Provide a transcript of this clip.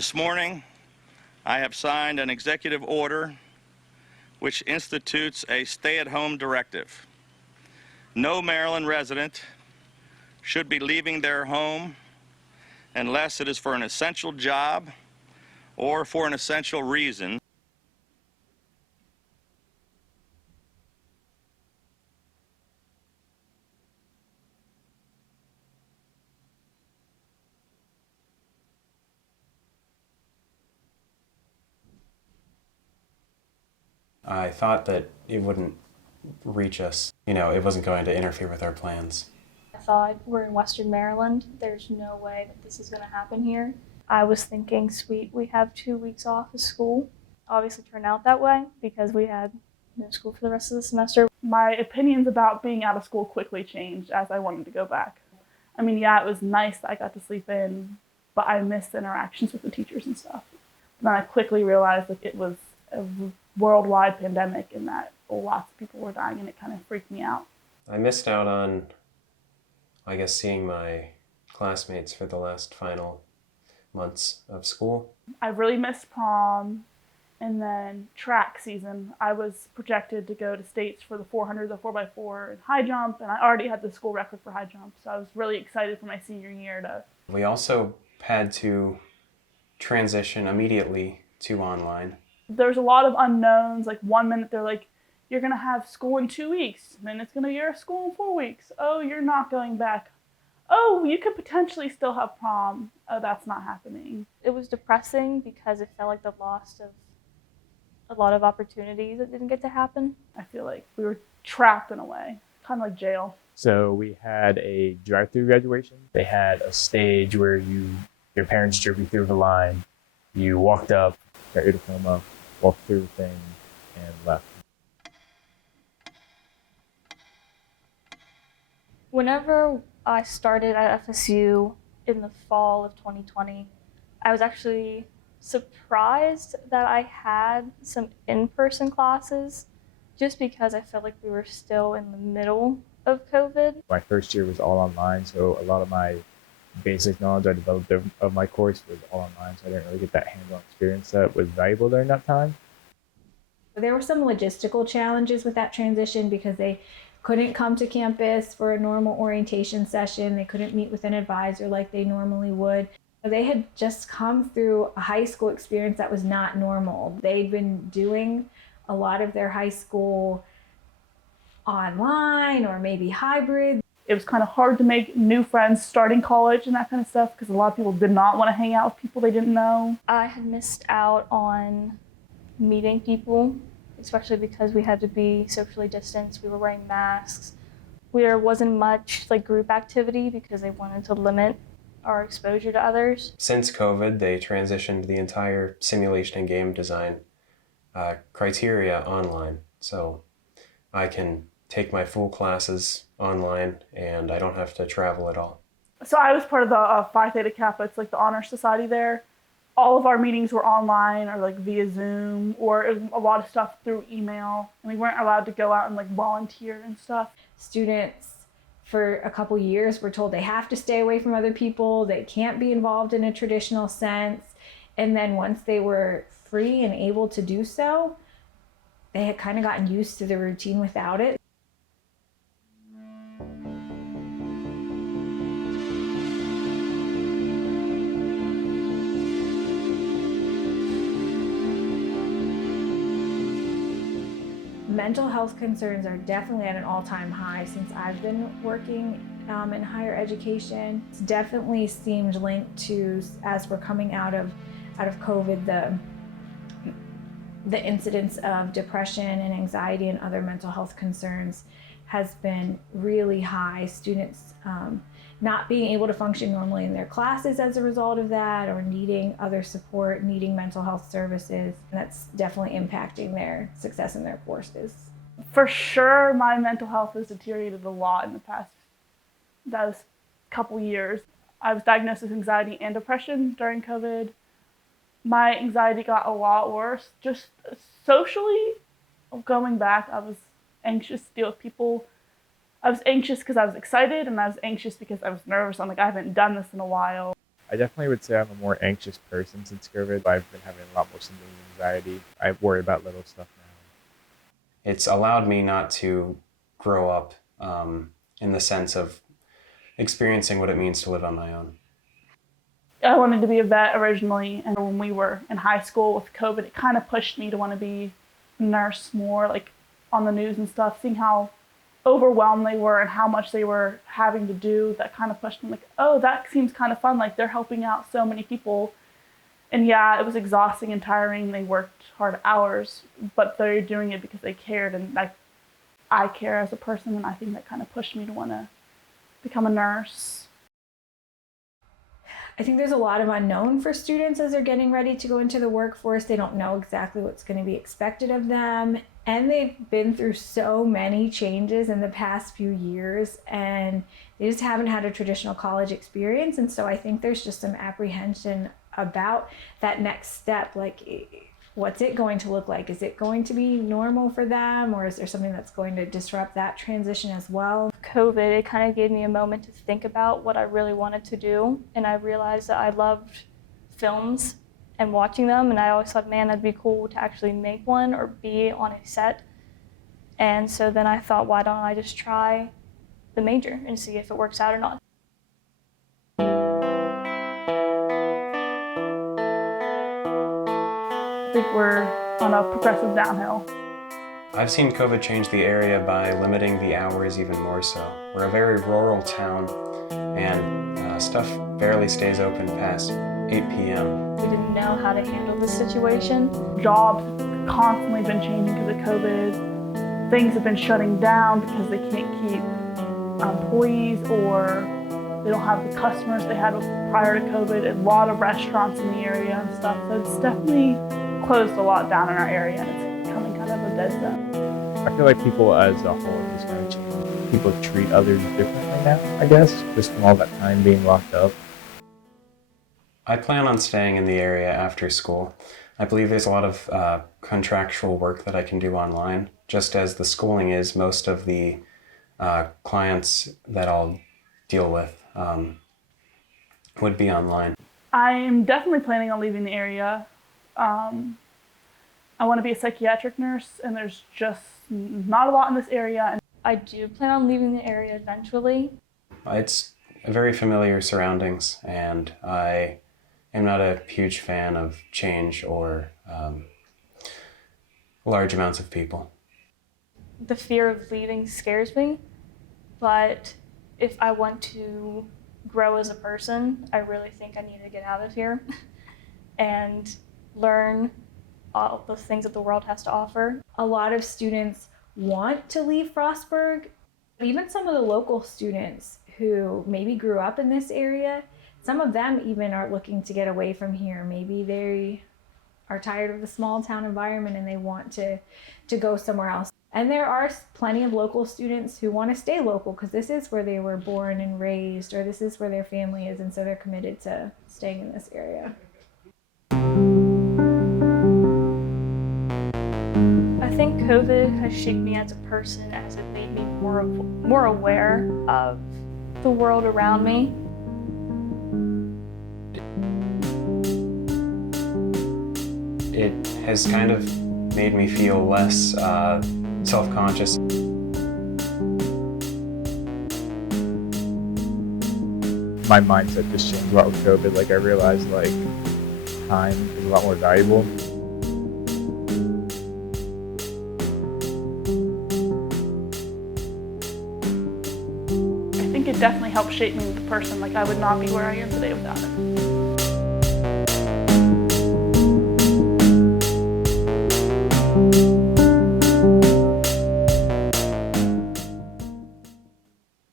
This morning, I have signed an executive order which institutes a stay-at-home directive. No Maryland resident should be leaving their home unless it is for an essential job or for an essential reason. I thought that it wouldn't reach us. It wasn't going to interfere with our plans. I thought, we're in Western Maryland. There's no way that this is going to happen here. I was thinking, sweet, we have 2 weeks off of school. Obviously turned out that way because we had no school for the rest of the semester. My opinions about being out of school quickly changed as I wanted to go back. I mean, yeah, it was nice that I got to sleep in, but I missed interactions with the teachers and stuff. And then I quickly realized that it was a worldwide pandemic and that lots of people were dying, and it kind of freaked me out. I missed out on, seeing my classmates for the last final months of school. I really missed prom, and then track season. I was projected to go to states for the 400, the 4x4, and high jump, and I already had the school record for high jump, so I was really excited for my senior year to... We also had to transition immediately to online. There's a lot of unknowns. Like 1 minute they're like, you're going to have school in 2 weeks. Then it's going to be your school in 4 weeks. Oh, you're not going back. Oh, you could potentially still have prom. Oh, that's not happening. It was depressing because it felt like the loss of a lot of opportunities that didn't get to happen. I feel like we were trapped in a way, kind of like jail. So we had a drive-through graduation. They had a stage where your parents drove you through the line. You walked up, got your diploma, walked through the thing, and left. Whenever I started at FSU in the fall of 2020, I was actually surprised that I had some in-person classes just because I felt like we were still in the middle of COVID. My first year was all online, so a lot of my basic knowledge I developed of my course was all online, so I didn't really get that hands-on experience that was valuable during that time. There were some logistical challenges with that transition because they couldn't come to campus for a normal orientation session. They couldn't meet with an advisor like they normally would. They had just come through a high school experience that was not normal. They'd been doing a lot of their high school online or maybe hybrid. It was kind of hard to make new friends starting college and that kind of stuff because a lot of people did not want to hang out with people they didn't know. I had missed out on meeting people, especially because we had to be socially distanced. We were wearing masks. There wasn't much group activity because they wanted to limit our exposure to others. Since COVID, they transitioned the entire simulation and game design criteria online. So I can take my full classes online and I don't have to travel at all. So I was part of the Phi Theta Kappa. It's like the honor society there. All of our meetings were online or via Zoom or a lot of stuff through email. And we weren't allowed to go out and volunteer and stuff. Students for a couple years were told they have to stay away from other people. They can't be involved in a traditional sense. And then once they were free and able to do so, they had kind of gotten used to the routine without it. Mental health concerns are definitely at an all-time high since I've been working in higher education. It's definitely seemed linked to, as we're coming out of COVID, the incidence of depression and anxiety and other mental health concerns has been really high. Students not being able to function normally in their classes as a result of that, or needing other support, needing mental health services. And that's definitely impacting their success in their courses. For sure, my mental health has deteriorated a lot in the past those couple years. I was diagnosed with anxiety and depression during COVID. My anxiety got a lot worse. Just socially, going back, I was anxious to deal with people. I was anxious because I was excited, and I was anxious because I was nervous. I'm like, I haven't done this in a while. I definitely would say I'm a more anxious person since COVID. I've been having a lot more symptoms of anxiety. I worry about little stuff now. It's allowed me not to grow up in the sense of experiencing what it means to live on my own. I wanted to be a vet originally, and when we were in high school with COVID, it kind of pushed me to want to be a nurse more, like on the news and stuff, seeing how overwhelmed they were and how much they were having to do. That kind of pushed me, like, oh, that seems kind of fun, like they're helping out so many people. And yeah, it was exhausting and tiring. They worked hard hours, but they're doing it because they cared, and I care as a person, and I think that kind of pushed me to want to become a nurse. I think there's a lot of unknown for students as they're getting ready to go into the workforce. They don't know exactly what's going to be expected of them. And they've been through so many changes in the past few years, and they just haven't had a traditional college experience. And so I think there's just some apprehension about that next step. Like, what's it going to look like? Is it going to be normal for them, or is there something that's going to disrupt that transition as well? COVID, it kind of gave me a moment to think about what I really wanted to do, and I realized that I loved films and watching them, and I always thought, man, that'd be cool to actually make one or be on a set. And so then I thought, why don't I just try the major and see if it works out or not. I think we're on a progressive downhill. I've seen COVID change the area by limiting the hours even more so. We're a very rural town, and stuff barely stays open past 8 p.m. We didn't know how to handle the situation. Jobs have constantly been changing because of COVID. Things have been shutting down because they can't keep employees, or they don't have the customers they had prior to COVID. A lot of restaurants in the area and stuff. So it's definitely closed a lot down in our area, and it's becoming kind of a dead zone. I feel like people as a whole just kind of change. People treat others differently now, I guess, just from all that time being locked up. I plan on staying in the area after school. I believe there's a lot of contractual work that I can do online. Just as the schooling is, most of the clients that I'll deal with would be online. I'm definitely planning on leaving the area. I want to be a psychiatric nurse, and there's just not a lot in this area. And I do plan on leaving the area eventually. It's very familiar surroundings, and I am not a huge fan of change or large amounts of people. The fear of leaving scares me, but if I want to grow as a person, I really think I need to get out of here and learn all the things that the world has to offer. A lot of students want to leave Frostburg. Even some of the local students who maybe grew up in this area, some of them even are looking to get away from here. Maybe they are tired of the small town environment and they want to go somewhere else. And there are plenty of local students who want to stay local because this is where they were born and raised, or this is where their family is, and so they're committed to staying in this area. I think COVID has shaped me as a person, as it made me more aware of the world around me. It has kind of made me feel less self-conscious. My mindset just changed a lot with COVID. Like, I realized, like, time is a lot more valuable. I think it definitely helped shape me as a person. Like, I would not be where I am today without it.